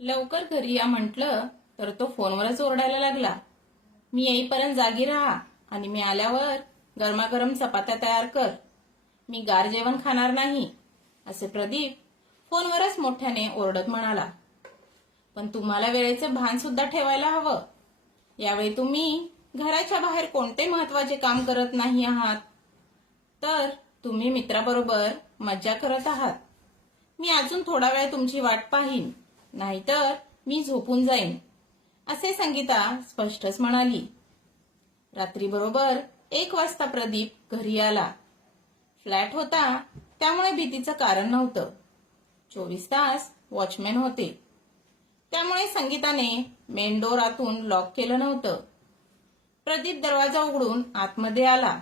लवकर घरी या म्हटलं तर तो फोनवरच ओरडायला लागला. मी येईपर्यंत जागी राहा आणि मी आल्यावर गरमागरम चपात्या तयार कर. मी गार जेवण खाणार नाही, असे प्रदीप फोनवरच मोठ्याने ओरडत म्हणाला. पण तुम्हाला वेळेचे भान सुद्धा ठेवायला हवं. यावेळी तुम्ही घराच्या बाहेर कोणते महत्वाचे काम करत नाही आहात, तर तुम्ही मित्राबरोबर मज्जा करत आहात. मी अजून थोडा वेळ तुमची वाट पाहीन, नाहीतर मी झोपून जाईन, असे संगीता स्पष्टच म्हणाली. रात्री बरोबर 1 वाजता प्रदीप घरी आला. फ्लॅट होता त्यामुळे भीतीचं कारण नव्हतं. 24 तास वॉचमॅन होते, त्यामुळे संगीताने मेन डोर आतून लॉक केलं नव्हतं. प्रदीप दरवाजा उघडून आतमध्ये आला.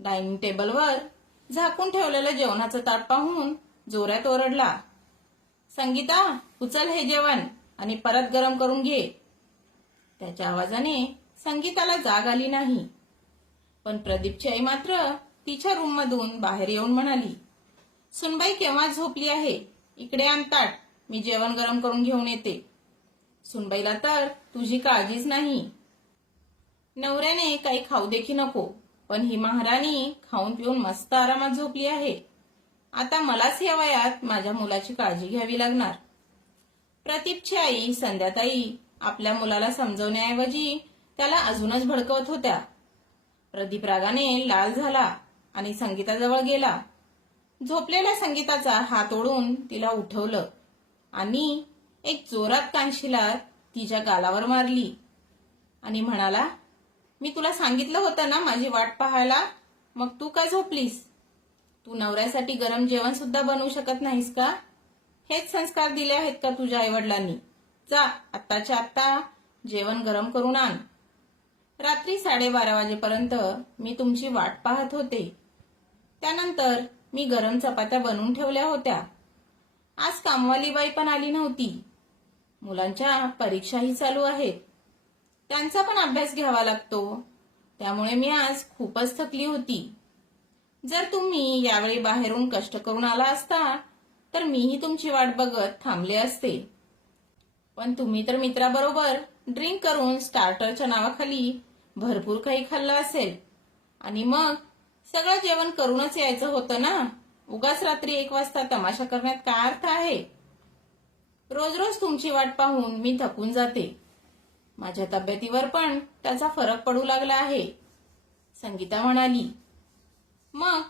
डायनिंग टेबलवर झाकून ठेवलेलं जेवणाचं ताट पाहून जोरात ओरडला. संगीता, उचल हे जेवण आणि परत गरम करून घे. त्याच्या आवाजाने संगीताला जाग आली नाही, पण प्रदीपची आई मात्र तिच्या रूममधून बाहेर येऊन म्हणाली, सुनबाई केव्हा झोपली आहे, इकडे आण ताट, मी जेवण गरम करून घेऊन येते. सुनबाईला तर तुझी काळजीच नाही. नवऱ्याने काही खाऊ देखी नको, पण ही महाराणी खाऊन पिऊन मस्त आरामात झोपली आहे. आता मलाच या वयात माझ्या मुलाची काळजी घ्यावी लागणार. प्रदीपची आई संध्याताई आपल्या मुलाला समजवण्याऐवजी त्याला अजूनच भडकवत होत्या. प्रदीप रागाने लाल झाला आणि संगीताजवळ गेला. झोपलेल्या संगीताचा हात ओढून तिला उठवलं आणि एक जोरात कानशिला तिच्या गालावर मारली आणि म्हणाला, मी तुला सांगितलं होतं ना माझी वाट पाहायला, मग तू का झोपलीस? तू नवऱ्यासाठी गरम जेवण सुद्धा बनवू शकत नाहीस का? हेच संस्कार दिले आहेत का तुझ्या आईवडिलांनी? जा आत्ताच्या आत्ता जेवण गरम करून आण. रात्री 12:30 वाजेपर्यंत मी तुमची वाट पाहत होते. त्यानंतर मी गरम चपात्या बनवून ठेवल्या होत्या. आज कामवाली बाई पण आली नव्हती. मुलांच्या परीक्षाही चालू आहेत, त्यांचा पण अभ्यास घ्यावा लागतो, त्यामुळे मी आज खूपच थकली होती. जर तुम्ही यावेळी बाहेरून कष्ट करून आला असता तर मीही तुमची वाट बघत थांबले असते. पण तुम्ही तर मित्राबरोबर ड्रिंक करून स्टार्टरच्या नावाखाली भरपूर काही खाल्लं असेल आणि मग सगळं जेवण करूनच यायचं होतं ना. उगाच रात्री 1 वाजता तमाशा करण्यात काय अर्थ आहे? रोज रोज तुमची वाट पाहून मी थकून जाते. माझ्या तब्येतीवर पण त्याचा फरक पडू लागला आहे, संगीता म्हणाली. मग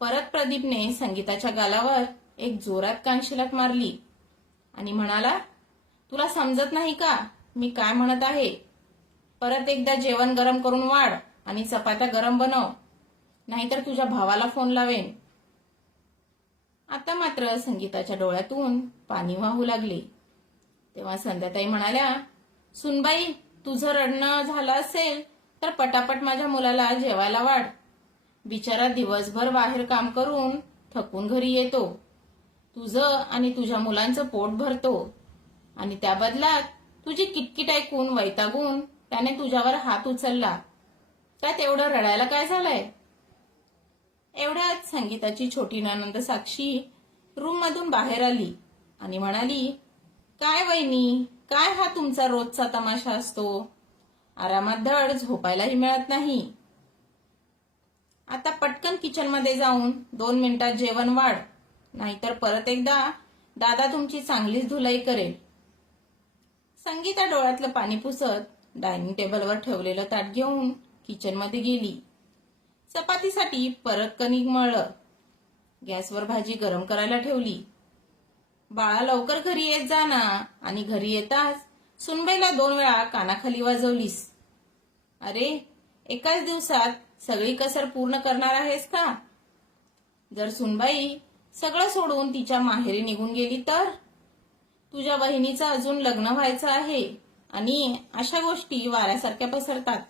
परत प्रदीपने संगीताच्या गालावर एक जोरात कानशिलात मारली आणि म्हणाला, तुला समजत नाही का मी काय म्हणत आहे? परत एकदा जेवण गरम करून वाढ आणि चपात्या गरम बनव, नाहीतर तुझ्या भावाला फोन लावेन. आता मात्र संगीताच्या डोळ्यातून पाणी वाहू लागले. तेव्हा संध्याताई म्हणाल्या, सुनबाई, तुझं रडणं झालं असेल तर पटापट माझ्या मुलाला जेवायला वाढ. बिचारा दिवसभर बाहेर काम करून थकून घरी येतो. तुझं आणि तुझ्या मुलांचं पोट भरतो आणि त्या बदलात तुझी किटकिट ऐकून वैतागून त्याने तुझ्यावर हात उचलला. त्यात एवढं रडायला काय झालंय? एवढ्यात संगीताची छोटी नणंद साक्षी रूममधून बाहेर आली आणि म्हणाली, काय वहिनी, काय हा तुमचा रोजचा तमाशा असतो? आरामात धड झोपायलाही मिळत नाही. आता पटकन किचनमध्ये जाऊन 2 मिनिटात जेवण वाढ, नाहीतर परत एकदा दादा तुमची चांगलीच धुलाई करेल. संगीता डोळ्यातलं पाणी पुसत डायनिंग टेबलवर ठेवलेलं ताट घेऊन किचनमध्ये गेली. चपातीसाठी परत कणिक मळलं. गॅसवर भाजी गरम करायला ठेवली. बाळा, लवकर घरी येत जा ना. आणि घरी येताच सुनबाईला 2 वेळा कानाखाली वाजवलीस. अरे, एकाच दिवसात सगळी कसर पूर्ण करणार आहेस का? जर सुनबाई सगळं सोडून तिच्या माहेरी निघून गेली तर? तुझ्या बहिणीचं अजून लग्न व्हायचं आहे आणि अशा गोष्टी वाऱ्यासारख्या पसरतात,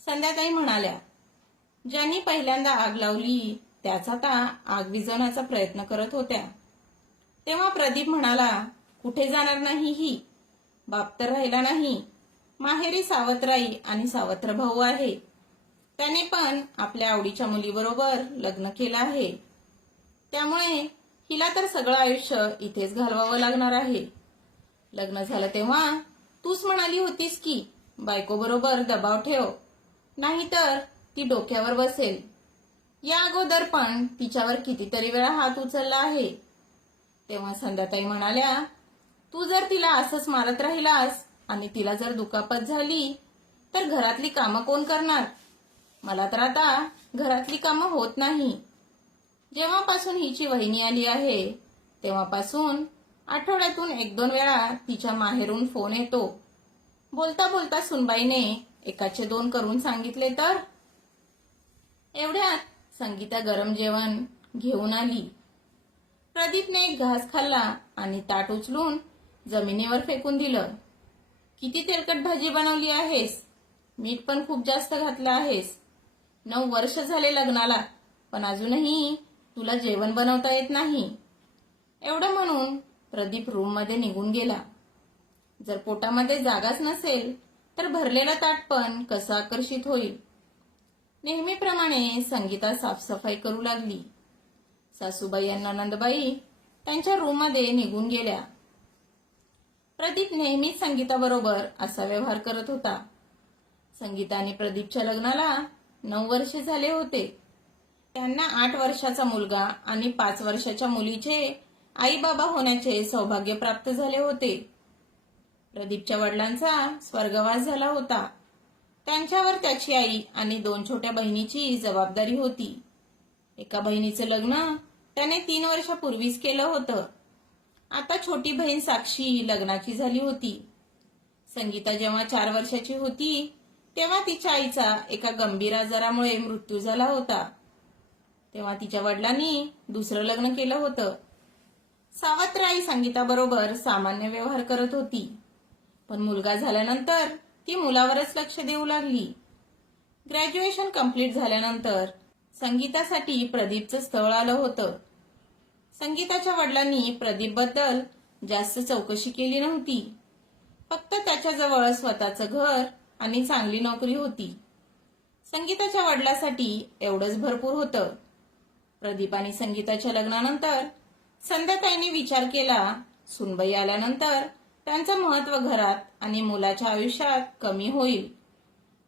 संध्याताई म्हणाल्या. ज्यांनी पहिल्यांदा आग लावली त्याच आता आग विझवण्याचा प्रयत्न करत होत्या. तेव्हा प्रदीप म्हणाला, कुठे जाणार नाही ही? बाप तर राहिला नाही. माहेरी सावत्राई आणि सावत्र भाऊ आहे. त्याने पण आपल्या आवडीच्या मुलीबरोबर लग्न केलं आहे. त्यामुळे हिला तर सगळं आयुष्य इथेच घालवावं लागणार आहे. लग्न झालं तेव्हा तूच म्हणाली होतीस की बायको बरोबर दबाव ठेव, नाहीतर ती डोक्यावर बसेल. या अगोदर पण तिच्यावर कितीतरी वेळा हात उचलला आहे. तेव्हा संध्याताई म्हणाल्या, तू जर तिला असंच मारत राहिलास आणि तिला जर दुखापत झाली तर घरातली कामं कोण करणार? मला तर आता घरातली कामं होत नाही. जेव्हापासून हिची वहिनी आली आहे तेव्हापासून आठवड्यातून 1-2 वेळा तिच्या माहेरून फोन येतो. बोलता बोलता सुनबाईने 1चे 2 करून सांगितले तर. एवढ्यात संगीता गरम जेवण घेऊन आली. प्रदीपने एक घास खाल्ला आणि ताट उचलून जमिनीवर फेकून दिलं. किती तेलकट भाजी बनवली आहेस, मीठ पण खूप जास्त घातलं आहेस. 9 वर्ष झाले लग्नाला, पण अजूनही तुला जेवण बनवता येत नाही. एवढं म्हणून प्रदीप रूममध्ये निघून गेला. जर पोटामध्ये जागाच नसेल तर भरलेला ताट पण कसं आकर्षित होईल. नेहमीप्रमाणे संगीता साफसफाई करू लागली. सासूबाई आणि नंदबाई त्यांच्या रूममध्ये निघून गेल्या. प्रदीप नेहमीच संगीताबरोबर असा व्यवहार करत होता. संगीता आणि प्रदीपच्या लग्नाला 9 वर्षे झाले होते. त्यांना 8 वर्षाचा मुलगा आणि 5 वर्षाच्या मुलीचे आई बाबा होण्याचे सौभाग्य प्राप्त झाले होते. प्रदीपच्या वडिलांचा स्वर्गवास झाला होता. त्यांच्यावर त्याची आई आणि 2 छोट्या बहिणीची जबाबदारी होती. एका बहिणीचं लग्न त्याने 3 वर्षापूर्वीच केलं होतं. आता छोटी बहीण साक्षी लग्नाची झाली होती. संगीता जेव्हा 4 वर्षाची होती तेव्हा तिच्या आईचा एका गंभीर आजारामुळे मृत्यू झाला होता. तेव्हा तिच्या वडिलांनी दुसरं लग्न केलं होतं. सावत्र आई संगीताबरोबर सामान्य व्यवहार करत होती, पण मुलगा झाल्यानंतर ती मुलावरच लक्ष देऊ लागली. ग्रॅज्युएशन कंप्लीट झाल्यानंतर संगीतासाठी प्रदीपचं स्थळ आलं होतं. संगीताच्या वडिलांनी प्रदीपबद्दल जास्त चौकशी केली नव्हती. फक्त त्याच्याजवळ स्वतःचं घर आणि चांगली नोकरी होती. संगीताच्या वडिलांसाठी एवढंच भरपूर होतं. प्रदीप आणि संगीताच्या लग्नानंतर संध्याताईंनी विचार केला, सुनबाई आल्यानंतर त्यांचं महत्त्व घरात आणि मुलाच्या आयुष्यात कमी होईल.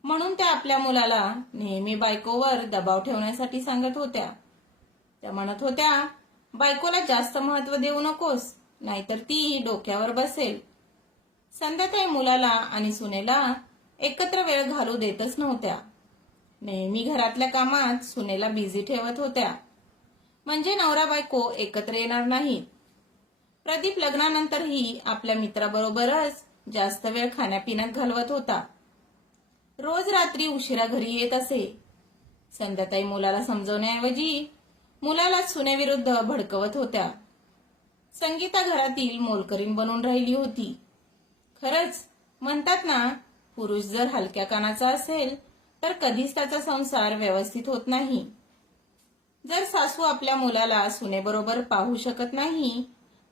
म्हणून त्या आपल्या मुलाला नेहमी बायकोवर दबाव ठेवण्यासाठी सांगत होत्या. त्या म्हणत होत्या, बायकोला जास्त महत्त्व देऊ नकोस, नाहीतर ती डोक्यावर बसेल. संध्याताई मुलाला आणि सुनेला एकत्र वेळ घालू देतच नव्हत्या. नेहमी घरातल्या कामात सुनेला बिझी ठेवत होत्या, म्हणजे नवरा बायको एकत्र येणार नाही. प्रदीप लग्नानंतरही आपल्या मित्राबरोबरच जास्त वेळ खाण्यापिण्यात घालवत होता. रोज रात्री उशिरा घरी येत असे. संध्याताई मुलाला समजवण्याऐवजी मुलाला सुनेविरुद्ध भडकवत होत्या. संगीता घरातील मोलकरीण बनून राहिली होती. खरंच म्हणतात ना, पुरुष जर हलक्या कानाचा असेल तर कधीच त्याचा संसार व्यवस्थित होत नाही. जर सासू आपल्या मुलाला सुनेबरोबर पाहू शकत नाही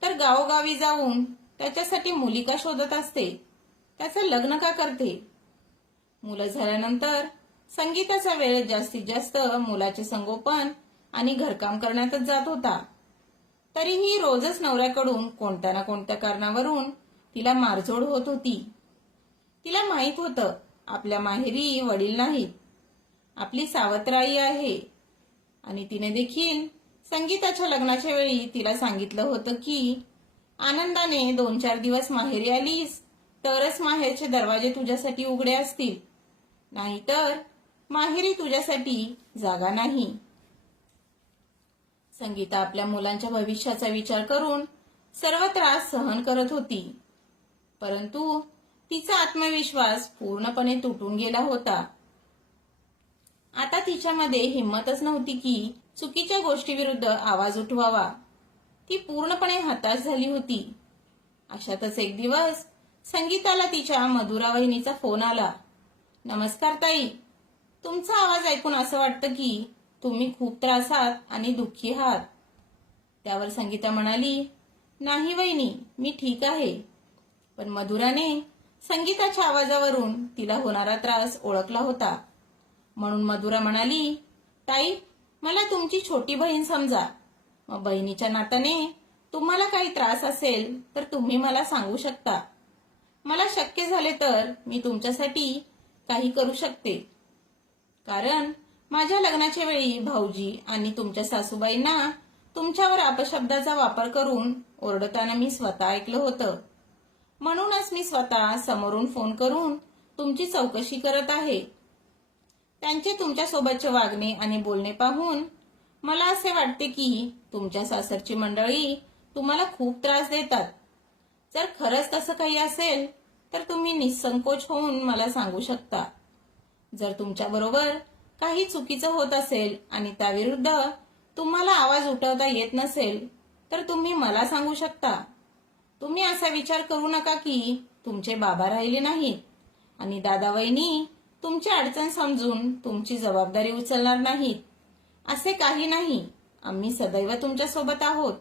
तर गावोगावी जाऊन त्याच्यासाठी मुली का शोधत असते, त्याचं लग्न का करते? मुलं झाल्यानंतर संगीताचा वेळ जास्तीत जास्त मुलाचे संगोपन आणि घरकाम करण्यातच जात होता. तरीही रोजच नवऱ्याकडून कोणत्या ना कोणत्या कारणावरून तिला मारझोड होत होती. तिला माहित होतं, आपल्या माहेरी वडील नाहीत, आपली सावत्र आई आहे. आणि तिने देखील संगीताच्या लग्नाच्या वेळी तिला सांगितलं होतं की आनंदाने 2-4 दिवस माहेरी आलीस तरच माहेरचे दरवाजे तुझ्यासाठी उघडे असतील, नाहीतर माहेरी तुझ्यासाठी जागा नाही. संगीता आपल्या मुलांच्या भविष्याचा विचार करून सर्व त्रास सहन करत होती, परंतु तिचा आत्मविश्वास पूर्णपणे तुटून गेला होता. आता तिच्यामध्ये हिंमतच नव्हती की चुकीच्या गोष्टीविरुद्ध आवाज उठवावा. ती पूर्णपणे हताश झाली होती. अशातच एक दिवस संगीताला तिच्या मधुरा वहिनीचा फोन आला. नमस्कार ताई, तुमचा आवाज ऐकून असं वाटतं की तुम्ही खूप त्रासात आणि दुःखी आहात. त्यावर संगीता म्हणाली, नाही वहिनी, मी ठीक आहे. पण मधुराने संगीताच्या आवाजावरून तिला होणारा त्रास ओळखला होता. म्हणून मधुरा म्हणाली, ताई, मला तुमची छोटी बहीण समजा. मग बहिणीच्या नात्याने तुम्हाला काही त्रास असेल तर तुम्ही मला सांगू शकता. मला शक्य झाले तर मी तुमच्यासाठी काही करू शकते. कारण माझ्या लग्नाच्या वेळी भाऊजी आणि तुमच्या सासूबाईंना तुमच्यावर अपशब्दाचा वापर करून ओरडताना मी स्वतः ऐकलं होतं. म्हणूनच मी स्वतः समोरून फोन करून तुमची चौकशी करत आहे. त्यांचे तुमच्यासोबतचे वागणे आणि बोलणे पाहून मला असे वाटते की तुमच्या सासरची मंडळी तुम्हाला खूप त्रास देतात. जर खरंच तसं काही असेल तर तुम्ही निसंकोच होऊन मला सांगू शकता. जर तुमच्याबरोबर काही चुकीचं होत असेल आणि त्याविरुद्ध तुम्हाला आवाज उठवता येत नसेल तर तुम्ही मला सांगू शकता. तुम्ही असा विचार करू नका की तुमचे बाबा राहिले नाहीत आणि दादा वहिनी तुमची अडचण समजून तुमची जबाबदारी उचलणार नाहीत. असे काही नाही. आम्ही सदैव तुमच्यासोबत आहोत.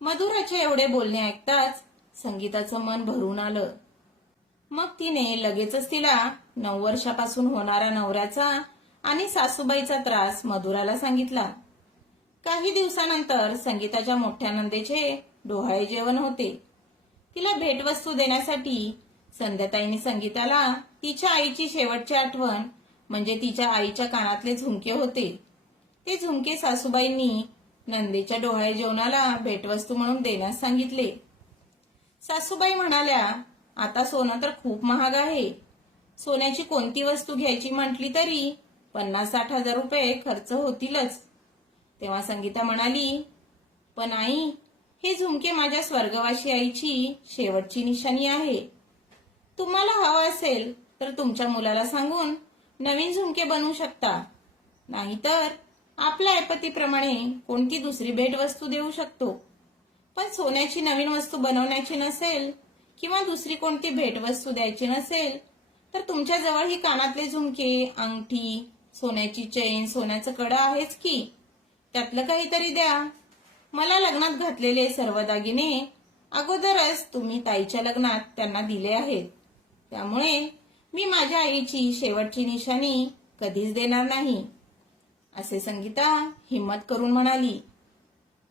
मधुराचे एवढे बोलणे ऐकताच संगीताचं मन भरून आलं. मग तिने लगेचच तिला 9 वर्षापासून होणारा नवऱ्याचा आणि सासूबाईचा त्रास मधुराला सांगितला. काही दिवसानंतर संगीताच्या मोठ्या नंदेचे डोहाळे जेवण होते. तिला भेटवस्तू देण्यासाठी संध्याताईंनी संगीताला तिच्या आईची शेवटची आठवण म्हणजे तिच्या आईच्या कानातले झुमके होते. ते झुमके सासूबाईंनी नंदेच्या डोहाळे जेवणाला भेटवस्तू म्हणून देण्यास सांगितले. सासूबाई म्हणाल्या, आता सोनं तर खूप महाग आहे. सोन्याची कोणती वस्तू घ्यायची म्हटली तरी 50-60 हजार रुपये खर्च होतीलच. तेव्हा संगीता म्हणाली, पण आई, हे झुमके माझ्या स्वर्गवासी आईची शेवटची निशाणी आहे. तुम्हाला हवं असेल तर तुमच्या मुलाला सांगून नवीन झुमके बनवू शकता. नाहीतर आपल्या ऐपतीप्रमाणे कोणती दुसरी भेटवस्तू देऊ शकतो. पण सोन्याची नवीन वस्तू बनवण्याची नसेल किंवा दुसरी कोणती भेटवस्तू द्यायची नसेल तर तुमच्या जवळ ही कानातले झुमके, अंगठी, सोन्याची चेन, सोन्याचं कडा आहेच की. त्यातलं काहीतरी द्या. मला लग्नात घातलेले सर्व दागिने अगोदरच तुम्ही ताईच्या लग्नात त्यांना दिले आहेत. त्यामुळे मी माझ्या आईची शेवटची निशाणी कधीच देणार नाही, असे संगीता हिम्मत करून म्हणाली.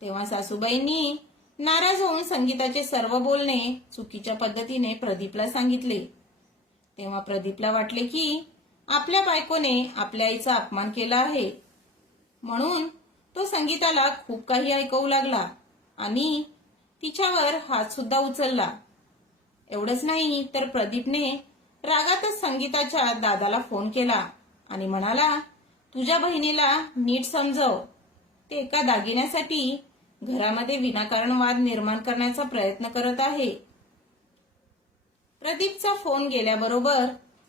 तेव्हा सासूबाईंनी नाराज होऊन संगीताचे सर्व बोलणे चुकीच्या पद्धतीने प्रदीपला सांगितले. तेव्हा प्रदीपला वाटले की आपल्या बायकोने आपल्या आईचा अपमान केला आहे. म्हणून तो संगीताला खूप काही ऐकवू लागला आणि तिच्यावर हात सुद्धा उचलला. एवढंच नाही तर प्रदीपने रागातच संगीताच्या दादाला फोन केला आणि म्हणाला, तुझ्या बहिणीला नीट समजव. ते एका दागिन्यासाठी घरामध्ये विनाकारण वाद निर्माण करण्याचा प्रयत्न करत आहे. प्रदीपचा फोन गेल्याबरोबर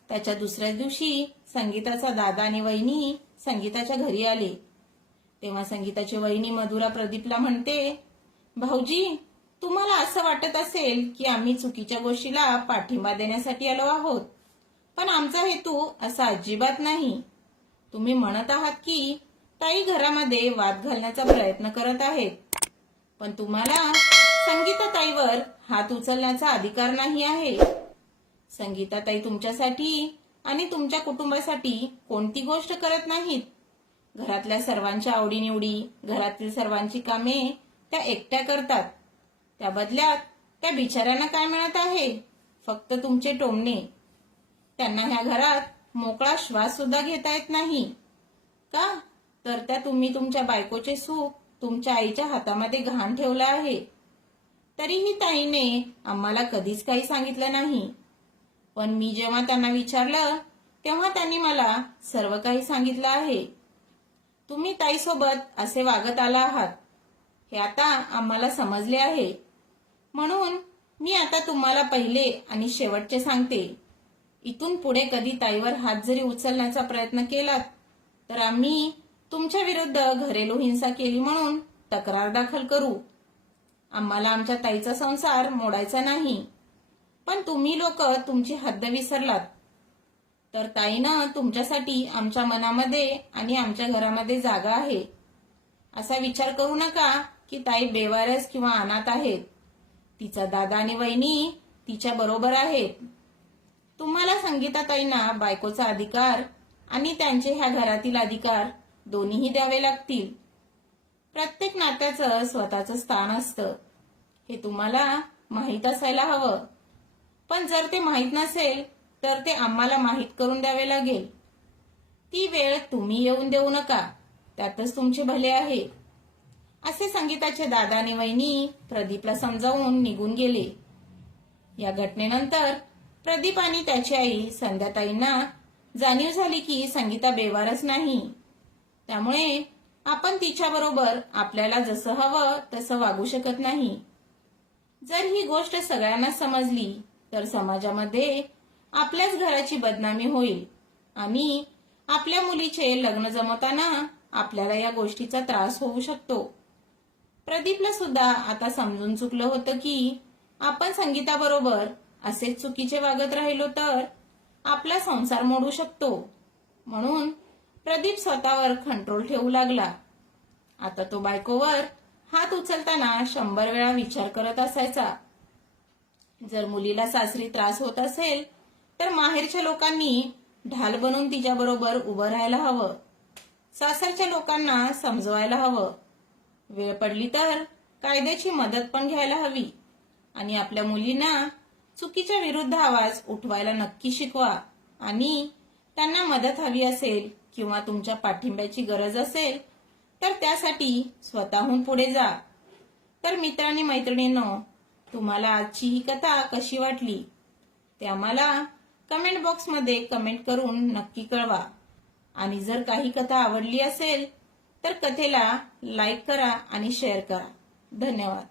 त्याच्या दुसऱ्या दिवशी संगीताचा दादा आणि वहिनी संगीताच्या घरी आले. तेव्हा संगीताची वहिनी मधुरा प्रदीपला म्हणते, भाऊजी, तुम्हाला असं वाटत असेल की आम्ही चुकीच्या गोष्टीला पाठिंबा देण्यासाठी आलो आहोत, पण आमचा हेतू असा अजिबात नाही. तुम्ही म्हणत आहात की ताई घरामध्ये वाद घालण्याचा प्रयत्न करत आहेत, पण तुम्हाला संगीताताईवर हात उचलण्याचा अधिकार नाही आहे. संगीताताई तुमच्यासाठी आणि तुमच्या कुटुंबासाठी कोणती गोष्ट करत नाहीत. घरातल्या सर्वांच्या आवडीनिवडी, घरातील सर्वांची कामे त्या एकट्या करतात. त्या बदल्यात त्या बिचाऱ्यांना काय मिळत आहे? फक्त तुमचे टोमणे. त्यांना ह्या घरात मोकळा श्वास सुद्धा घेता येत नाही. का? तर त्या तुम्ही तुमच्या बायकोचे सुख तुमच्या आईच्या हातामध्ये घाण ठेवलं आहे. तरीही ताईने आम्हाला कधीच काही सांगितलं नाही. पण मी जेव्हा त्यांना विचारलं तेव्हा त्यांनी मला सर्व काही सांगितलं आहे. तुम्ही ताईसोबत असे वागत आला आहात हे आता आम्हाला समजले आहे. म्हणून मी आता तुम्हाला पहिले आणि शेवटचे सांगते, इथून पुढे कधी ताईवर हात जरी उचलण्याचा प्रयत्न केलात तर आम्ही तुमच्या विरुद्ध घरेलू हिंसा केली म्हणून तक्रार दाखल करू. आम्हाला आमच्या ताईचा संसार मोडायचा नाही. पण तुम्ही लोक तुमची हद्द विसरलात. तर ताईनं तुमच्यासाठी आमच्या मनामध्ये आणि आमच्या घरामध्ये जागा आहे. असा विचार करू नका की ताई बेवारस किंवा अनाथ आहेत. तिचा दादा आणि वहिनी तिच्या बरोबर आहेत. तुम्हाला संगीताताईंना बायकोचा अधिकार आणि त्यांचे ह्या घरातील अधिकार दोन्हीही द्यावे लागतील. प्रत्येक नात्याचं स्वतःचं स्थान असतं हे तुम्हाला माहीत असायला हवं. पण जर ते माहीत नसेल तर ते आम्हाला माहीत करून द्यावे लागेल. ती वेळ तुम्ही येऊन देऊ नका, त्यातच तुमचे भले आहे. असे संगीताचे दादा आणि वहिनी प्रदीपला समजावून निघून गेले. या घटनेनंतर प्रदीप आणि त्याची आई संध्याताईंना जाणीव झाली की संगीता बेवारच नाही. त्यामुळे आपण तिच्याबरोबर आपल्याला जसं हवं तसं वागू शकत नाही. जर ही गोष्ट सगळ्यांना समजली तर समाजामध्ये आपल्याच घराची बदनामी होईल आणि आपल्या मुलीचे लग्न जमवताना आपल्याला या गोष्टीचा त्रास होऊ शकतो. प्रदीपला सुद्धा आता समजून चुकलं होतं की आपण संगीताबरोबर असेच चुकीचे वागत राहिलो तर आपला संसार मोडू शकतो. म्हणून प्रदीप स्वतःवर कंट्रोल ठेवू लागला. आता तो बायकोवर हात उचलताना 100 वेळा विचार करत असायचा. जर मुलीला सासरी त्रास होत असेल तर माहेरच्या लोकांनी ढाल बनून तिच्याबरोबर उभं राहायला हवं. सासरच्या लोकांना समजवायला हवं. वेळ पडली तर कायद्याची मदत पण घ्यायला हवी आणि आपल्या मुलींना चुकीच्या विरुद्ध आवाज उठवायला नक्की शिकवा. आणि त्यांना मदत हवी असेल किंवा तुमच्या पाठिंब्याची गरज असेल तर त्यासाठी स्वतःहून पुढे जा. तर मित्रांनी मैत्रिणींनो, तुम्हाला आजची ही कथा कशी वाटली ते आम्हाला कमेंट बॉक्समध्ये कमेंट करून नक्की कळवा. आणि जर काही कथा आवडली असेल तर कथेला लाईक करा आणि शेअर करा. धन्यवाद.